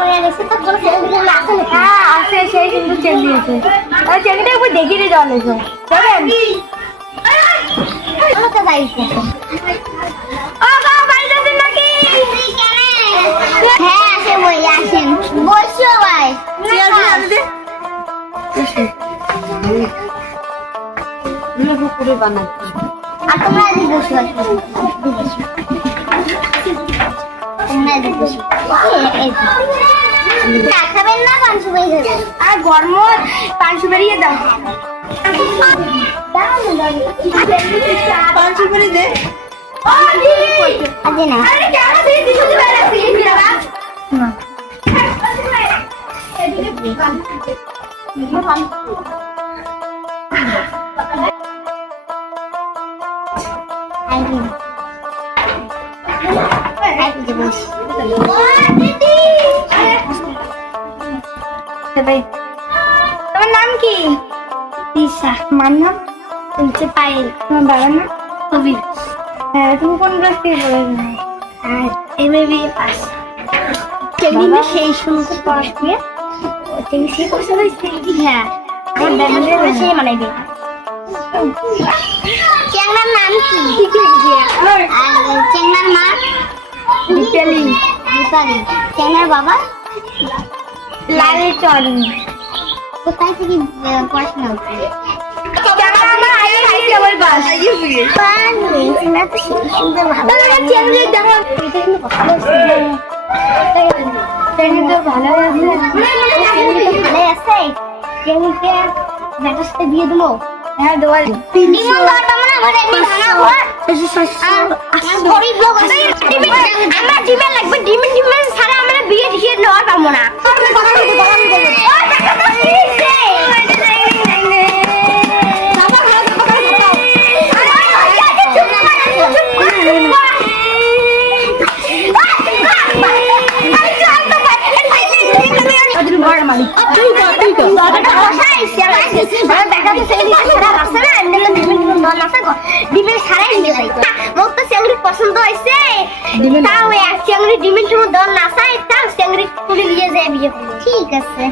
হয়ে হ্যাঁ একবার দেখিয়ে জল এসে হ্যাঁ আসে বই আসেন। বসো ভাই। বানাচ্ছি। আর তোমরা এদিকে বসো তোমরা এদিকে বসো খাবেন না পান সুপারি খাবেন আর গরম পাঁচ বেরিয়ে দাও। পাঁচ বেরিয়ে দে। না। তোমার নাম কি? ঈশা মার নাম? হচ্ছে পায়েল। তোমার বাবার নাম? কবি হ্যাঁ তুমি কোন ক্লাস থেকে পড়ে আর এম এ বি পাস। কেমনি সেই শুনতে পড়াশোনা তুমি সে করছ হ্যাঁ আমার ব্যান্ডের সেই মানাইবে আর চেংনার মা বিকেলি দীপালি চেংনার বাবা লালের চরণ কোথায় থেকে পড়াশোনা করছে বিয়ে দিবো হ্যাঁ ডিমন দাও তোমরা ঘরে এমনি ভাঙা ঘর আর আর গরিব লোক আছে আমার ডিমে লাগবে ডিমে ডিমে তাও এক চিংড়ি ডিমের জন্য দল না চাই তাও চিংড়ি তুলে নিয়ে যায় বিয়ে ঠিক আছে।